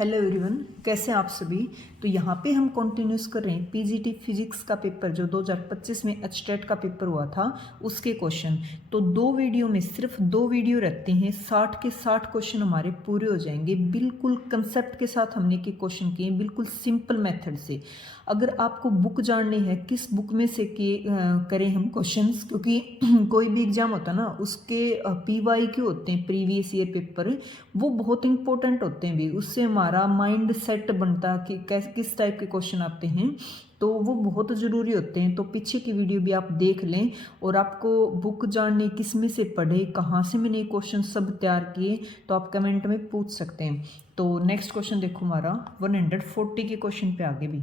Hello everyone, कैसे हैं आप सभी। तो यहाँ पे हम कंटिन्यूस कर रहे हैं पीजीटी फिजिक्स का पेपर जो 2025 में एचटेट का पेपर हुआ था उसके क्वेश्चन। तो दो वीडियो में सिर्फ दो वीडियो रहते हैं, 60 के 60 क्वेश्चन हमारे पूरे हो जाएंगे। बिल्कुल कंसेप्ट के साथ हमने के क्वेश्चन किए, बिल्कुल सिंपल मेथड से। अगर आपको बुक जाननी है किस बुक में से करें हम क्वेश्चंस, क्योंकि कोई भी एग्जाम होता है ना उसके PYQ होते हैं, प्रीवियस ईयर पेपर, वो बहुत इंपॉर्टेंट होते हैं भी। उससे हमारा माइंड सेट बनता कि कैसे किस टाइप के क्वेश्चन आते हैं, तो वो बहुत ज़रूरी होते हैं। तो पीछे की वीडियो भी आप देख लें। और आपको बुक जानने किस में से पढ़े, कहाँ से मैंने क्वेश्चन सब तैयार किए, तो आप कमेंट में पूछ सकते हैं। तो नेक्स्ट क्वेश्चन देखो, हमारा 140 के क्वेश्चन पे आगे भी।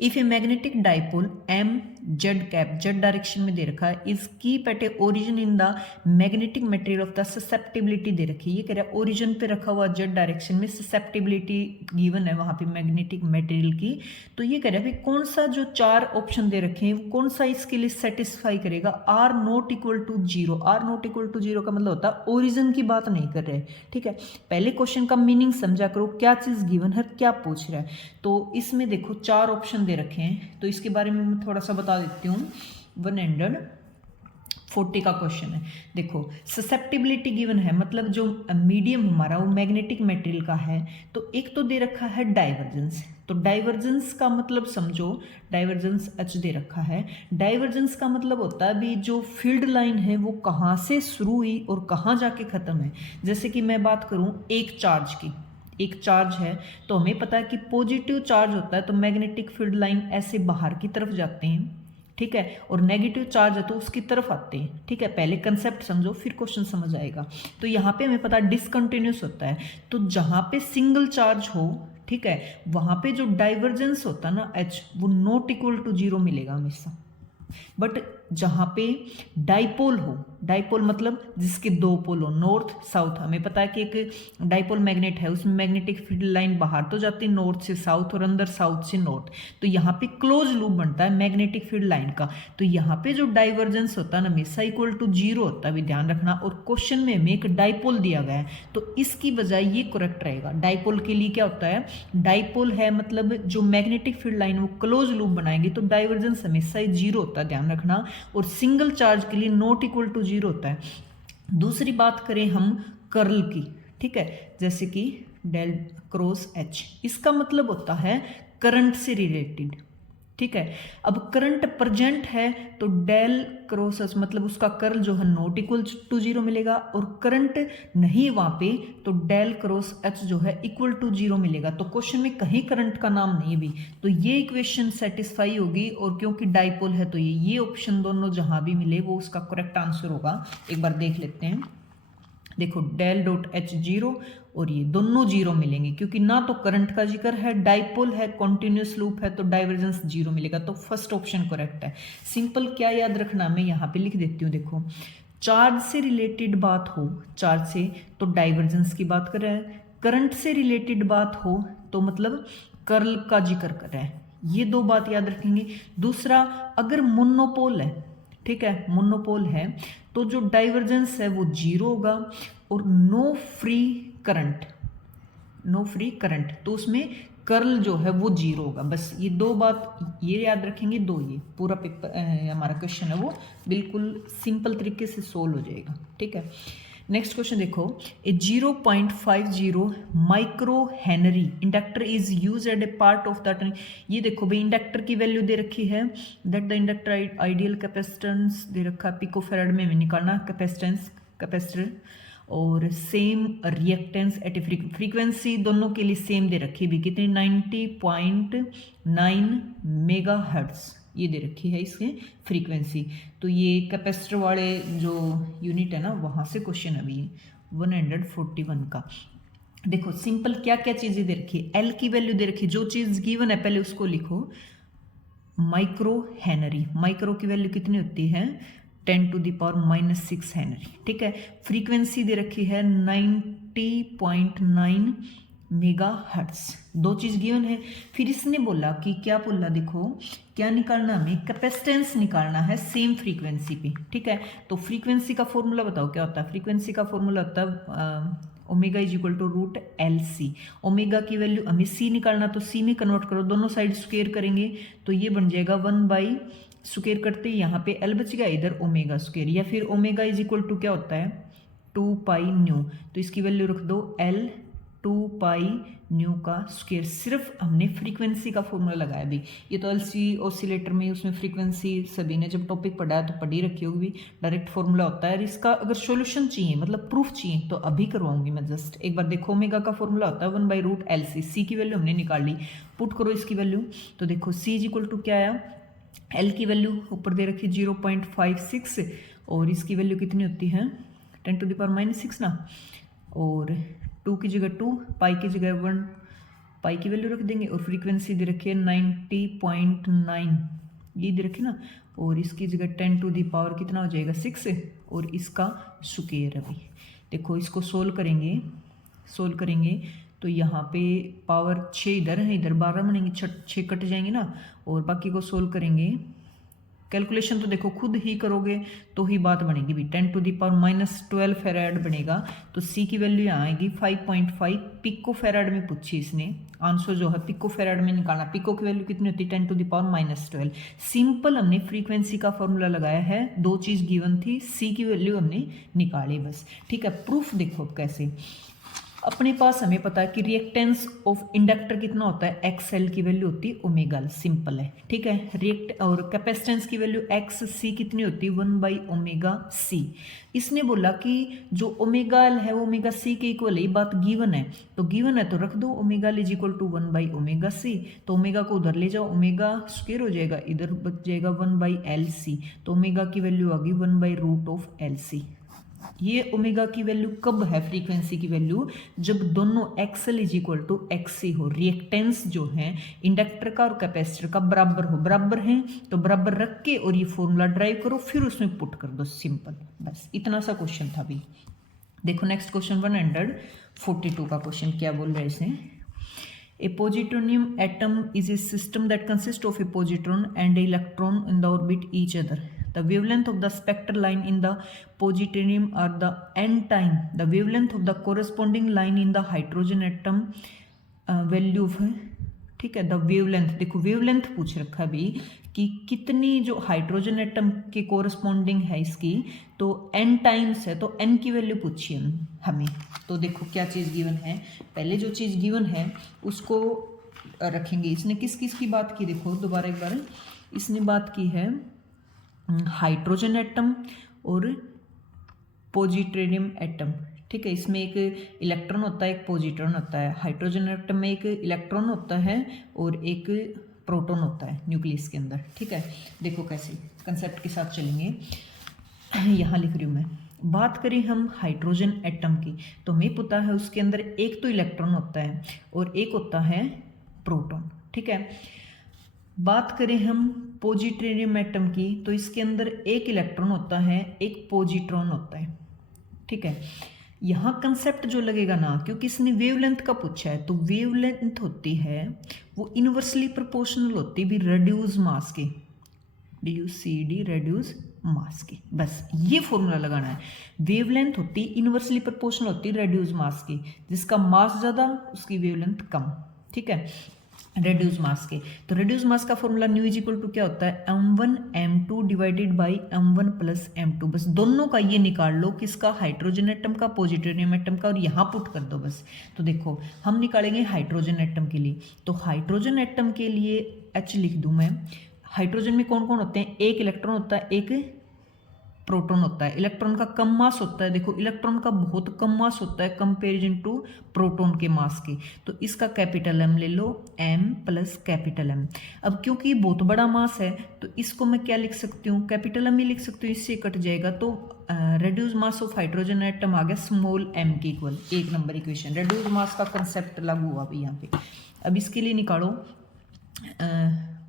If a magnetic dipole M Z cap, Z direction में दे रखा है, is keep at a origin in the magnetic material of the susceptibility दे रखी है। ये कह रहा है ओरिजिन पे रखा हुआ जेड डायरेक्शन में ससेप्टिबिलिटी गिवन है वहां पे मैग्नेटिक मटेरियल की। तो ये कह रहा है कौन सा जो चार ऑप्शन दे रखे हैं कौन सा इसके लिए सेटिस्फाई करेगा। R not equal to zero, R not equal to zero का मतलब होता है ओरिजिन की बात नहीं कर रहे। ठीक है, पहले क्वेश्चन का मीनिंग समझा करो, क्या चीज गिवन है, क्या पूछ रहा है। तो इसमें देखो चार ऑप्शन दे रखे हैं, तो इसके बारे में मैं थोड़ा सा बता देती हूँ। 140 का क्वेश्चन है। देखो ससेप्टिबिलिटी गिवन है, मतलब जो मीडियम हमारा वो मैग्नेटिक मटेरियल का है। तो एक तो दे रखा है डाइवर्जेंस, तो डाइवर्जेंस का मतलब समझो, डाइवर्जेंस H दे रखा है। डाइवर्जेंस का मतलब होता है भी जो फील्ड लाइन है वो कहाँ से शुरू हुई और कहाँ जाके खत्म है। जैसे कि मैं बात करूँ एक चार्ज की, एक चार्ज है तो हमें पता है कि पॉजिटिव चार्ज होता है तो मैग्नेटिक फील्ड लाइन ऐसे बाहर की तरफ जाते हैं, ठीक है, और नेगेटिव चार्ज है तो उसकी तरफ आते हैं। ठीक है, पहले कंसेप्ट समझो फिर क्वेश्चन समझ आएगा। तो यहाँ पे हमें पता डिसकंटिन्यूस होता है, तो जहाँ पे सिंगल चार्ज हो, ठीक है, वहाँ पे जो डाइवर्जेंस होता है ना H, वो नॉट इक्वल टू जीरो मिलेगा हमेशा। बट जहां पे डाइपोल हो, डाइपोल मतलब जिसके दो पोल हो, नॉर्थ साउथ, हमें पता है कि एक डाइपोल मैग्नेट है उसमें मैग्नेटिक फील्ड लाइन बाहर तो जाती है नॉर्थ से साउथ और अंदर साउथ से नॉर्थ, तो यहाँ पे क्लोज लूप बनता है मैग्नेटिक फील्ड लाइन का। तो यहाँ पे जो डाइवर्जेंस होता है ना हमेशा इक्वल टू जीरो होता है, भी ध्यान रखना। और क्वेश्चन में हमें एक डाइपोल दिया गया है तो इसकी बजाय ये करेक्ट रहेगा। डाइपोल के लिए क्या होता है, डाइपोल है मतलब जो मैग्नेटिक फील्ड लाइन वो क्लोज लूप बनाएंगे तो डाइवर्जेंस हमेशा जीरो होता है, ध्यान रखना। और सिंगल चार्ज के लिए नॉट इक्वल टू जीरो होता है। दूसरी बात करें हम कर्ल की, ठीक है, जैसे कि डेल क्रॉस H, इसका मतलब होता है करंट से रिलेटेड। ठीक है, अब करंट प्रेजेंट है तो डेल क्रॉस H मतलब उसका कर्ल जो है नॉट इक्वल टू जीरो मिलेगा, और करंट नहीं वहां पे तो डेल क्रॉस H जो है इक्वल टू जीरो मिलेगा। तो क्वेश्चन में कहीं करंट का नाम नहीं भी, तो ये इक्वेशन सेटिस्फाई होगी। और क्योंकि डाइपोल है तो ये ऑप्शन दोनों जहां भी मिले वो उसका करेक्ट आंसर होगा। एक बार देख लेते हैं। देखो डेल डॉट H जीरो और ये दोनों जीरो मिलेंगे, क्योंकि ना तो करंट का जिक्र है, डाइपोल है, कॉन्टिन्यूस लूप है, तो डाइवर्जेंस जीरो मिलेगा। तो फर्स्ट ऑप्शन करेक्ट है। सिंपल क्या याद रखना, मैं यहाँ पे लिख देती हूँ। देखो चार्ज से रिलेटेड बात हो, चार्ज से तो डाइवर्जेंस की बात कर रहा है, करंट से रिलेटेड बात हो तो मतलब कर्ल का जिक्र कर रहा है। ये दो बात याद रखेंगे। दूसरा, अगर मोनोपोल है, ठीक है, मोनोपोल है तो जो डाइवर्जेंस है वो जीरो होगा, और no free current, no free current तो उसमें कर्ल जो है वो जीरो होगा। बस ये दो बात ये याद रखेंगे, दो ये पूरा पेपर हमारा क्वेश्चन है वो बिल्कुल सिंपल तरीके से सोल्व हो जाएगा। ठीक है, नेक्स्ट क्वेश्चन देखो, a 0.50 micro henry inductor is use at a part of the, ये देखो भाई इंडक्टर की वैल्यू दे रखी है, that the inductor ideal capacitance दे रखा है पिकोफैराड में निकालना कैपेसिटेंस, कैपेसिटर, और same reactance at a frequency दोनों के लिए सेम दे रखी भी, कितनी 90.9 मेगाहर्ट्ज ये दे रखी है इसके फ्रीक्वेंसी। तो ये कैपेसिटर वाले जो यूनिट है ना वहाँ से क्वेश्चन अभी 141 का। देखो सिंपल क्या क्या चीज़ें दे रखी है, एल की वैल्यू दे रखी है, जो चीज़ गिवन है पहले उसको लिखो। माइक्रो हेनरी, माइक्रो की वैल्यू कितनी होती है 10⁻⁻6 हेनरी। ठीक है, फ्रीक्वेंसी दे रखी है 90.9 मेगाहर्ट्ज, दो चीज गिवन है। फिर इसने बोला कि क्या बोला, देखो क्या निकालना, हमें कैपेसिटेंस निकालना है सेम फ्रीक्वेंसी पे। ठीक है, तो फ्रीक्वेंसी का फॉर्मूला बताओ क्या होता है। फ्रीक्वेंसी का फॉर्मूला होता है omega is equal to root L C. Omega की वैल्यू हमें सी निकालना, तो सी में कन्वर्ट करो, दोनों साइड स्क्वेयर करेंगे तो ये बन जाएगा 1 स्क्वेयर करते ही यहाँ पे एल बच गया, इधर ओमेगा स्क्वेयर, या फिर ओमेगा इज इक्वल टू क्या होता है 2 पाई न्यू, तो इसकी वैल्यू रख दो एल 2 पाई न्यू का स्क्वेयर। सिर्फ हमने फ्रीक्वेंसी का फॉर्मूला लगाया भी, ये तो एलसी ऑसिलेटर में उसमें फ्रीक्वेंसी सभी ने जब टॉपिक पढ़ा है तो पढ़ी रखी होगी, डायरेक्ट फॉर्मूला होता है। और इसका अगर सॉल्यूशन चाहिए मतलब प्रूफ चाहिए तो अभी करवाऊंगी मैं, जस्ट एक बार देखो। ओमेगा का फॉर्मूला होता है 1/√LC, सी की वैल्यू हमने निकाल ली, पुट करो इसकी वैल्यू, तो देखो सी इज इक्वल टू क्या आया, एल की वैल्यू ऊपर दे रखी 0.56 और इसकी वैल्यू कितनी होती है 10⁻⁻6 ना, और 2 की जगह 2, पाई की जगह 1, पाई की वैल्यू रख देंगे, और फ्रीक्वेंसी दे रखी है 90.9 ये दे रखी ना, और इसकी जगह 10⁻, कितना हो जाएगा 6, और इसका स्क्वायर। अभी देखो इसको सोल्व करेंगे तो यहाँ पे पावर 6 इधर है, इधर 12 बनेंगे, 6 कट जाएंगे ना, और बाकी को सोल्व करेंगे। कैलकुलेशन तो देखो खुद ही करोगे तो ही बात बनेगी भी, 10⁻−12 फेराड बनेगा, तो सी की वैल्यू यहाँ आएगी 5.5 पिको फेराड में पूछी इसने, आंसर जो है पिको फेराड में निकालना। पिको की वैल्यू कितनी होती है 10⁻−12। सिंपल हमने फ्रीक्वेंसी का फॉर्मूला लगाया है, दो चीज़ गिवन थी, सी की वैल्यू हमने निकाली बस, ठीक है। प्रूफ देखो कैसे, अपने पास हमें पता है कि रिएक्टेंस ऑफ इंडक्टर कितना होता है, एक्स एल की वैल्यू होती है ओमेगा एल, सिंपल है, ठीक है। रिएक्ट और कैपेसिटेंस की वैल्यू एक्स सी कितनी होती है 1/ω_c। इसने बोला कि जो ओमेगा एल है वो ओमेगा सी के इक्वल है, ये बात गिवन है, तो गिवन है तो रख दो omega L is equal to 1/ω_c, तो ओमेगा को उधर ले जाओ, ओमेगा स्क्वायर हो जाएगा, इधर बच जाएगा 1/LC, तो ओमेगा की वैल्यू आ गई 1/√LC। ये ओमेगा की वैल्यू कब है, फ्रीक्वेंसी की वैल्यू, जब दोनों XL is equal to XC हो, रिएक्टेंस जो है इंडक्टर का और कैपेसिटर का बराबर हो, बराबर है तो बराबर रख के और ये फॉर्मूला ड्राइव करो, फिर उसमें पुट कर दो, सिंपल, बस इतना सा क्वेश्चन था। अभी देखो नेक्स्ट क्वेश्चन 142 का क्वेश्चन क्या बोल रहे हैं इसमें, A positonium atom is a system that consists of a positron and an electron in the orbit each other. The wavelength of the spectral line in the positonium are the n time the wavelength of the corresponding line in the hydrogen atom value of, ठीक है, the wavelength. देखो wavelength पूछ रखा है भी कि कितनी जो हाइड्रोजन एटम के कोरस्पॉन्डिंग है इसकी, तो n टाइम्स है, तो n की वैल्यू पूछी हमें। तो देखो क्या चीज़ गिवन है, पहले जो चीज़ गिवन है उसको रखेंगे। इसने किस किस की बात की, देखो दोबारा एक बार, इसने बात की है हाइड्रोजन एटम और पॉजिट्रोनियम एटम, ठीक है। इसमें एक इलेक्ट्रॉन होता है, एक पॉजिट्रॉन होता है। हाइड्रोजन एटम में एक इलेक्ट्रॉन होता है और एक प्रोटॉन होता है न्यूक्लियस के अंदर, ठीक है। देखो कैसे कंसेप्ट के साथ चलेंगे, यहाँ लिख रही हूँ मैं। बात करें हम हाइड्रोजन एटम की, तो हमें पता है उसके अंदर एक तो इलेक्ट्रॉन होता है और एक होता है प्रोटॉन, ठीक है। बात करें हम पॉजिट्रोनियम एटम की, तो इसके अंदर एक इलेक्ट्रॉन होता है, एक पॉजिट्रॉन होता है, ठीक है। यहाँ कंसेप्ट जो लगेगा ना, क्योंकि इसने वेवलेंथ का पूछा है, तो वेवलेंथ होती है वो इनवर्सली प्रोपोर्शनल होती है भी रेड्यूस मास के, DUCD रेड्यूस मास की, बस ये फॉर्मूला लगाना है। वेवलेंथ होती इनवर्सली प्रोपोर्शनल होती है रेड्यूस मास की, जिसका मास ज़्यादा उसकी वेवलेंथ कम, ठीक है, रेड्यूस मास के। तो रेड्यूस मास का formula mu is equal to क्या होता है, m1 m2 divided by m1 plus m2। बस दोनों का ये निकाल लो, किसका, हाइड्रोजन एटम का, पॉजिट्रोनियम एटम का, और यहाँ पुट कर दो बस। तो देखो हम निकालेंगे हाइड्रोजन एटम के लिए, तो हाइड्रोजन एटम के लिए H लिख दूँ मैं। हाइड्रोजन में कौन कौन होते हैं, एक इलेक्ट्रॉन होता है, एक प्रोटॉन होता है। इलेक्ट्रॉन का कम मास होता है, देखो इलेक्ट्रॉन का बहुत कम मास होता है कंपेरिजन टू प्रोटॉन के मास के, तो इसका कैपिटल M ले लो, M प्लस कैपिटल M। अब क्योंकि ये बहुत बड़ा मास है तो इसको मैं क्या लिख सकती हूँ, कैपिटल M ही लिख सकती हूँ, इससे कट जाएगा, तो reduce mass of hydrogen atom आ गया स्मॉल m के equal. 1 number equation, reduce mass का कंसेप्ट लागू हुआ अभी यहाँ पे। अब इसके लिए निकालो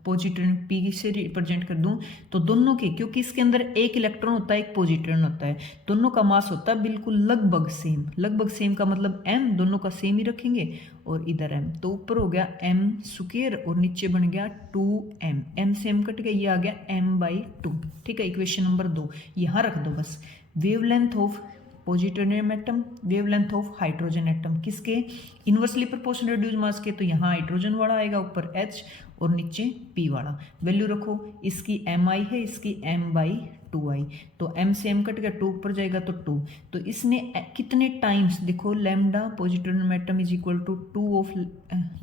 पॉजिट्रॉन, P से रिप्रेजेंट कर दूं तो दोनों के, क्योंकि इसके अंदर एक इलेक्ट्रॉन होता है, एक पॉजिट्रॉन होता है, दोनों का मास होता है बिल्कुल लगभग सेम। लगभग सेम का मतलब m दोनों का सेम ही रखेंगे और इधर m, तो ऊपर हो गया m स्क्वायर और नीचे बन गया 2m, m से m कट गया, ये आ गया m/2, ठीक है। इक्वेशन नंबर 2 यहाँ रख दो बस। Wavelength of positronium atom, wavelength of hydrogen atom, किसके इन्वर्सली प्रोपोर्शनल रेड्यूस मास के, तो यहाँ हाइड्रोजन वाला आएगा, ऊपर H और नीचे P वाला। वैल्यू रखो, इसकी mi है, इसकी m/2i, तो m से m कट गया, 2 ऊपर जाएगा तो 2। तो इसने कितने टाइम्स, देखो lambda positronium atom is equal to 2 of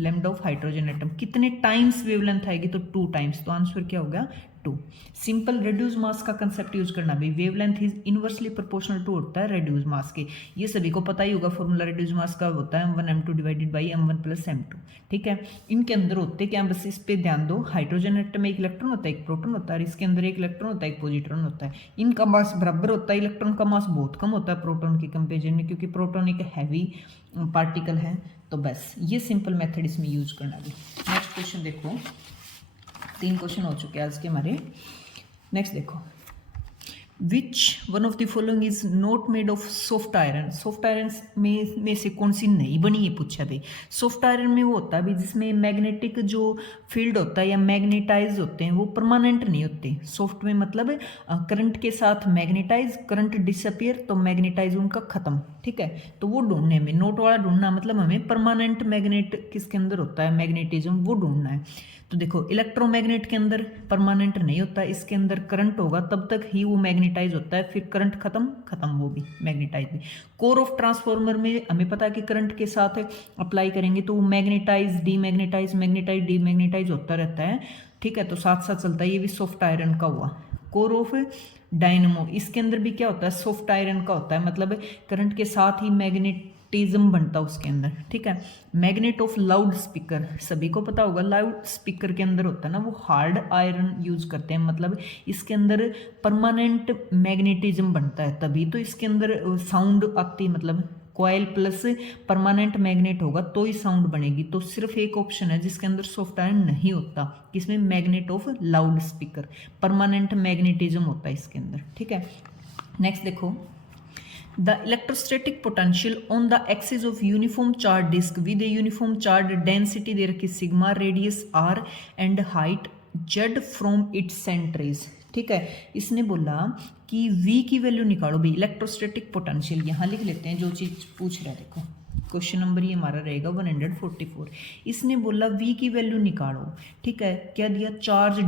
lambda of hydrogen atom, कितने टाइम्स वेवलेंथ आएगी, तो 2 टाइम्स, तो आंसर क्या होगा 2। सिंपल रेड्यूस मास का कंसेप्ट यूज करना भी, wavelength is inversely proportional to होता है रेड्यूस मास के, ये सभी को पता ही होगा, फॉर्मूला रेड्यूस मास का होता है m1 m2 divided by m1 plus m2, ठीक है। इनके अंदर होते क्या, बस इस पे ध्यान दो, हाइड्रोजन एटम में एक इलेक्ट्रॉन होता है, एक प्रोटॉन होता है, और इसके अंदर एक इलेक्ट्रॉन होता है, एक पॉजिट्रॉन होता है, इनका मास बराबर होता है, इलेक्ट्रॉन का मास बहुत कम होता है प्रोटॉन के कंपेरिजन में, क्योंकि प्रोटॉन एक हैवी पार्टिकल है। तो बस ये सिंपल मेथड इसमें यूज करना भी। नेक्स्ट क्वेश्चन देखो, 3 क्वेश्चन हो चुके हैं आज के हमारे। नेक्स्ट देखो, which one of the following is not made of soft iron, soft iron में से कौन सी नहीं बनी है पूछा भाई। सॉफ्ट आयरन में वो होता है भाई जिसमें मैग्नेटिक जो फील्ड होता है या मैग्नेटाइज होते हैं वो परमानेंट नहीं होते। सॉफ्ट में मतलब करंट के साथ मैग्नेटाइज, करंट डिसअपियर तो मैग्नेटाइज उनका खत्म, ठीक है। तो वो ढूंढने में, नोट वाला ढूंढना मतलब हमें परमानेंट मैग्नेट किसके अंदर होता है, मैग्नेटिज्म, वो ढूंढना है। तो देखो इलेक्ट्रोमैग्नेट के अंदर परमानेंट नहीं होता, इसके अंदर करंट होगा तब तक ही वो मैग्नेटाइज होता है, फिर करंट खत्म वो भी मैग्नेटाइज भी। कोर ऑफ ट्रांसफार्मर में हमें पता है कि करंट के साथ अप्लाई करेंगे तो वो मैग्नेटाइज डीमैग्नेटाइज मैग्नेटाइज डीमैग्नेटाइज होता रहता है, ठीक है। तो साथ साथ चलता है, ये भी सॉफ्ट आयरन का हुआ। कोर ऑफ डायनमो, इसके अंदर भी क्या होता है, सॉफ्ट आयरन का होता है, मतलब करंट के साथ ही मैग्नेटिज्म बनता है उसके अंदर, ठीक है। मैग्नेट ऑफ लाउड स्पीकर, सभी को पता होगा लाउड स्पीकर के अंदर होता है ना, वो हार्ड आयरन यूज करते हैं, मतलब इसके अंदर परमानेंट मैग्नेटिज्म बनता है, तभी तो इसके अंदर साउंड आती है, मतलब कॉइल प्लस परमानेंट मैग्नेट होगा तो ही साउंड बनेगी। तो सिर्फ एक ऑप्शन है जिसके अंदर सॉफ्ट आयरन नहीं होता, किसमें, magnet of loud speaker, permanent magnetism होता है इसके अंदर, ठीक है। नेक्स्ट देखो, the electrostatic potential on the axis of uniform charged disk with a uniform charged density दे रखी sigma, radius r and height z from its center is, ठीक है। इसने बोला कि v की वैल्यू निकालो भाई, इलेक्ट्रोस्टैटिक पोटेंशियल यहाँ लिख लेते हैं जो चीज पूछ रहा है। देखो क्वेश्चन नंबर ये हमारा रहेगा 144। इसने बोला v की वैल्यू निकालो, ठीक है। क्या दिया, चार्ज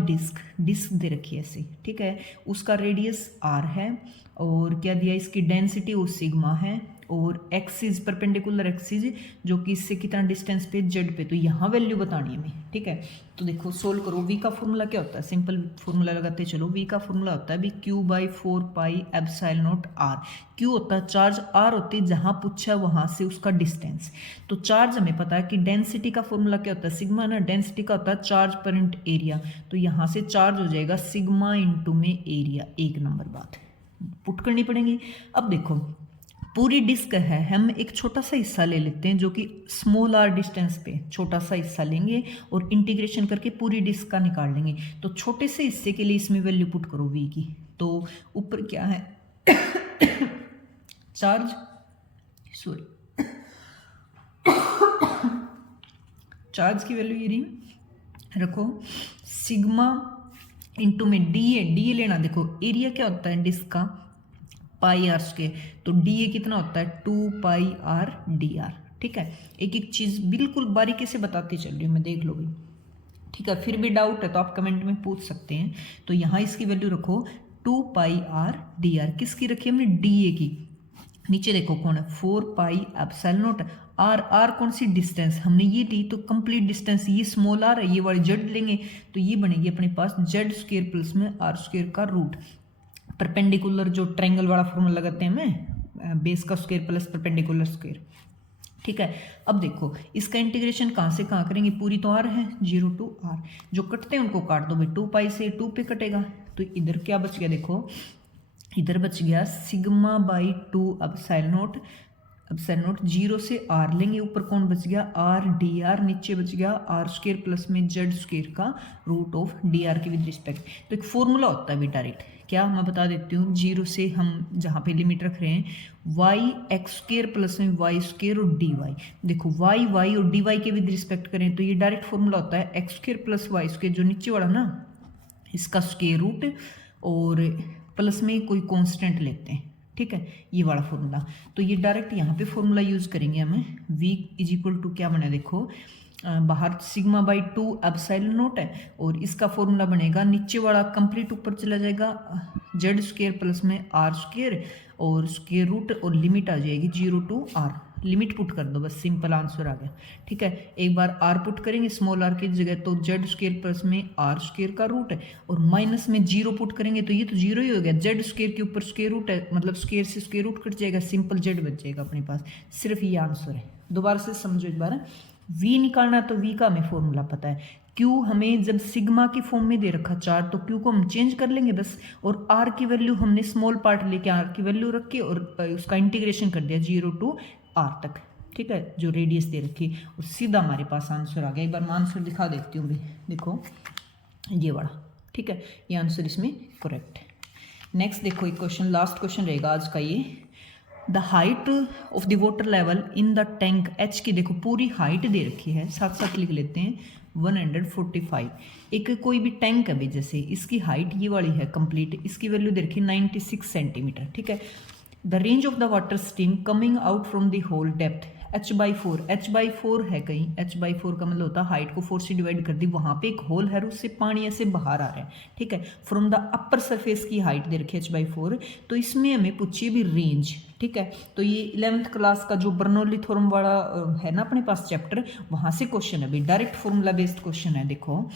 डिस्क दे रखी है ऐसे, ठीक है। उसका रेडियस r है और क्या दिया, इसकी डेंसिटी वो सिग्मा है, और एक्सिस परपेंडिकुलर एक्सिस जो कि इससे कितना डिस्टेंस पे, जेड पे, तो यहाँ वैल्यू बतानी है हमें, ठीक है। तो देखो सोल्व करो, वी का फॉर्मूला क्या होता है, सिंपल फॉर्मूला लगाते चलो। वी का फॉर्मूला होता है भी Q/4 epsilon not r। Q होता है चार्ज, आर होती है जहाँ पूछा वहाँ से उसका डिस्टेंस। तो चार्ज हमें पता है कि डेंसिटी का फॉर्मूला क्या होता है, सिग्मा ना, डेंसिटी का होता है चार्ज पर इंट एरिया, तो यहाँ से चार्ज हो जाएगा सिग्मा इंटू में एरिया, 1 नंबर बात पुट करनी पड़ेगी। अब देखो पूरी डिस्क है, हम एक छोटा सा हिस्सा ले लेते हैं जो कि स्मॉल आर डिस्टेंस पे छोटा सा हिस्सा लेंगे और इंटीग्रेशन करके पूरी डिस्क का निकाल लेंगे। तो छोटे से हिस्से के लिए इसमें वैल्यू पुट करो वी की, तो ऊपर क्या है चार्ज, सॉरी चार्ज की वैल्यू ये रही, रखो सिग्मा इंटू में डी ए लेना। देखो एरिया क्या होता है डिस्क का, पाई आर स्क्वायर, तो डी ए कितना होता है 2 पाई आर डी आर, ठीक है। एक एक चीज़ बिल्कुल बारीकी से बताती चल रही हूँ मैं, देख लो भाई, ठीक है। फिर भी डाउट है तो आप कमेंट में पूछ सकते हैं। तो यहाँ इसकी वैल्यू रखो 2 पाई आर डी आर, किसकी रखी हमने, डी ए की। नीचे देखो कौन है, 4 पाई एप्सिलॉन नॉट आर कौन सी डिस्टेंस हमने ये दी, तो कंप्लीट डिस्टेंस ये स्मॉल आर है, ये वाली जेड लेंगे तो ये बनेगी अपने पास जेड स्क्वायर प्लस में आर स्क्वायर का रूट। परपेंडिकुलर जो ट्रायंगल वाला फॉर्मूला लगाते हैं हमें, बेस का स्क्वायर प्लस परपेंडिकुलर स्क्वायर, ठीक है। अब देखो इसका इंटीग्रेशन कहाँ से कहाँ करेंगे, पूरी तो आर है, 0 to r, जो कटते हैं उनको काट दो भाई, 2 पाई से 2 पे कटेगा, तो इधर क्या बच गया, देखो इधर बच गया सिग्मा बाई 2 एप्सिलॉन नॉट 0 से r लेंगे, ऊपर कौन बच गया, आर डी आर, नीचे बच गया आर स्क्वायर प्लस में जेड स्क्वायर का रूट ऑफ डी आर के विद रिस्पेक्ट। तो एक फॉर्मूला होता है भी डायरेक्ट, क्या मैं बता देती हूँ, 0 से हम जहाँ पे लिमिट रख रहे हैं वाई एक्स स्क्वायर प्लस में वाई स्क्वायर और डी वाई। देखो वाई और डी वाई के विद रिस्पेक्ट करें तो ये डायरेक्ट फॉर्मूला होता है X square plus Y square, जो नीचे वाला ना इसका स्क्वायर रूट और प्लस में कोई कॉन्स्टेंट लेते हैं, ठीक है, ये वाला फॉर्मूला। तो ये डायरेक्ट यहाँ पे फॉर्मूला यूज़ करेंगे हमें। v इज इक्वल टू क्या बना देखो, बाहर सिग्मा बाई 2 एप्सिलॉन नॉट है, और इसका फॉर्मूला बनेगा नीचे वाला कंप्लीट ऊपर चला जाएगा जेड स्क्वेयर प्लस में आर स्क्वेयर और स्क्वेयर रूट और लिमिट आ जाएगी 0 टू आर। लिमिट पुट कर दो, बस सिंपल आंसर आ गया। ठीक है, एक बार आर पुट करेंगे स्मॉल आर की जगह, तो जेड स्क्वेयर प्लस में आर स्क्वेयर का रूट है, और माइनस में 0 पुट करेंगे तो ये तो 0 ही हो गया। जेड स्क्वेयर के ऊपर स्क्वेयर रूट है, मतलब स्क्वेयर से स्क्वेयर रूट कट जाएगा, सिंपल जेड बच जाएगा अपने पास। सिर्फ ये आंसर है। दोबारा से समझो एक बार, v निकालना है तो v का हमें फॉर्मूला पता है। q हमें जब सिग्मा की फॉर्म में दे रखा 4, तो q को हम चेंज कर लेंगे बस, और r की वैल्यू हमने स्मॉल पार्ट लेके r की वैल्यू रख के और उसका इंटीग्रेशन कर दिया 0 टू r तक। ठीक है, जो रेडियस दे रखी, और सीधा हमारे पास आंसर आ गया। एक बार मैं आंसर दिखा देती हूँ भाई, देखो ये वाला। ठीक है, ये आंसर इसमें करेक्ट है। नेक्स्ट देखो एक क्वेश्चन, लास्ट क्वेश्चन रहेगा आज का ये। The height of the water level in the tank, H की देखो पूरी हाइट दे रखी है, साथ साथ लिख लेते हैं 145। एक कोई भी टैंक है भाई, जैसे इसकी हाइट ये वाली है कंप्लीट, इसकी वैल्यू दे रखी है 96 सेंटीमीटर। ठीक है, the range of the water stream coming out from the hole depth h/4, h/4 है कहीं, h/4 का मतलब होता है हाइट को 4 से डिवाइड कर दी, वहाँ पे एक होल है, उससे पानी ऐसे बाहर आ रहा है। ठीक है, फ्रॉम द अपर सरफेस की हाइट दे रखी है h/4, तो इसमें हमें पूछिए भी रेंज। ठीक है, तो ये 11th क्लास का जो बर्नौली थ्योरम वाला है ना अपने पास चैप्टर, वहाँ से क्वेश्चन है भाई, डायरेक्ट फॉर्मूला बेस्ड क्वेश्चन है। देखो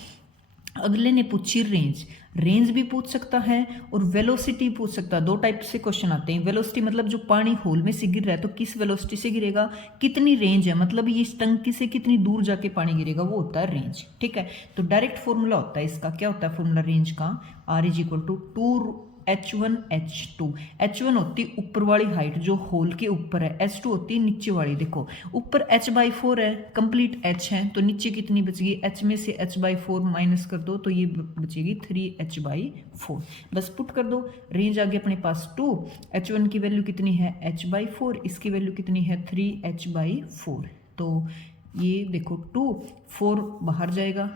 अगले ने पूछी रेंज, रेंज भी पूछ सकता है और वेलोसिटी पूछ सकता है। दो टाइप से क्वेश्चन आते हैं। वेलोसिटी मतलब जो पानी होल में से गिर रहा है तो किस वेलोसिटी से गिरेगा, कितनी रेंज है, मतलब ये इस टंकी से कितनी दूर जाके पानी गिरेगा, वो होता है रेंज। ठीक है, तो डायरेक्ट फॉर्मूला होता है इसका, क्या होता है फॉर्मूला रेंज का, R is equal to 2h1 h2। h1 होती ऊपर वाली हाइट जो होल के ऊपर है, h2 होती है नीचे वाली। देखो ऊपर h/4 है, कंप्लीट h है, तो नीचे कितनी बचेगी, h में से h/4 माइनस कर दो तो ये बचेगी 3h/4। बस पुट कर दो, रेंज आ गई अपने पास 2, h1 की वैल्यू कितनी है h/4, इसकी वैल्यू कितनी है 3h/4। तो ये देखो 2, 4 बाहर जाएगा,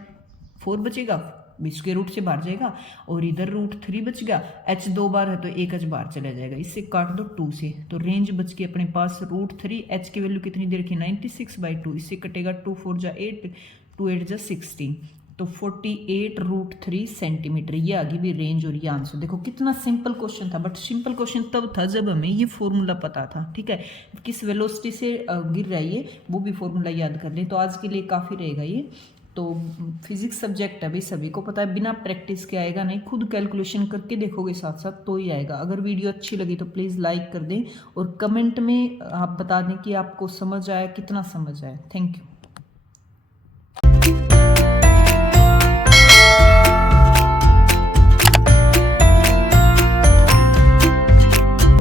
4 बचेगा, स्क्वायर रूट से बाहर जाएगा, और इधर √3 बच गया, h 2 बार है तो 1 h बाहर चला जाएगा, इससे काट दो 2 से, तो रेंज बच गई अपने पास √3। h की वैल्यू कितनी दे रखी 96/2, इससे कटेगा 2 4 जा 8, 2 8 जा 16, तो 48√3 सेंटीमीटर। ये आ गई भी रेंज और ये आंसर। देखो कितना सिंपल क्वेश्चन था, बट सिंपल क्वेश्चन तब था जब हमें ये फॉर्मूला पता था। ठीक है, किस वेलोसिटी से गिर रहा है ये, वो भी फॉर्मूला याद कर लें, तो आज के लिए काफ़ी रहेगा ये। तो फिजिक्स सब्जेक्ट है भाई, सभी को पता है, बिना प्रैक्टिस के आएगा नहीं, खुद कैलकुलेशन करके देखोगे साथ साथ तो ही आएगा। अगर वीडियो अच्छी लगी तो प्लीज़ लाइक कर दें और कमेंट में आप बता दें कि आपको समझ आया, कितना समझ आया। Thank you.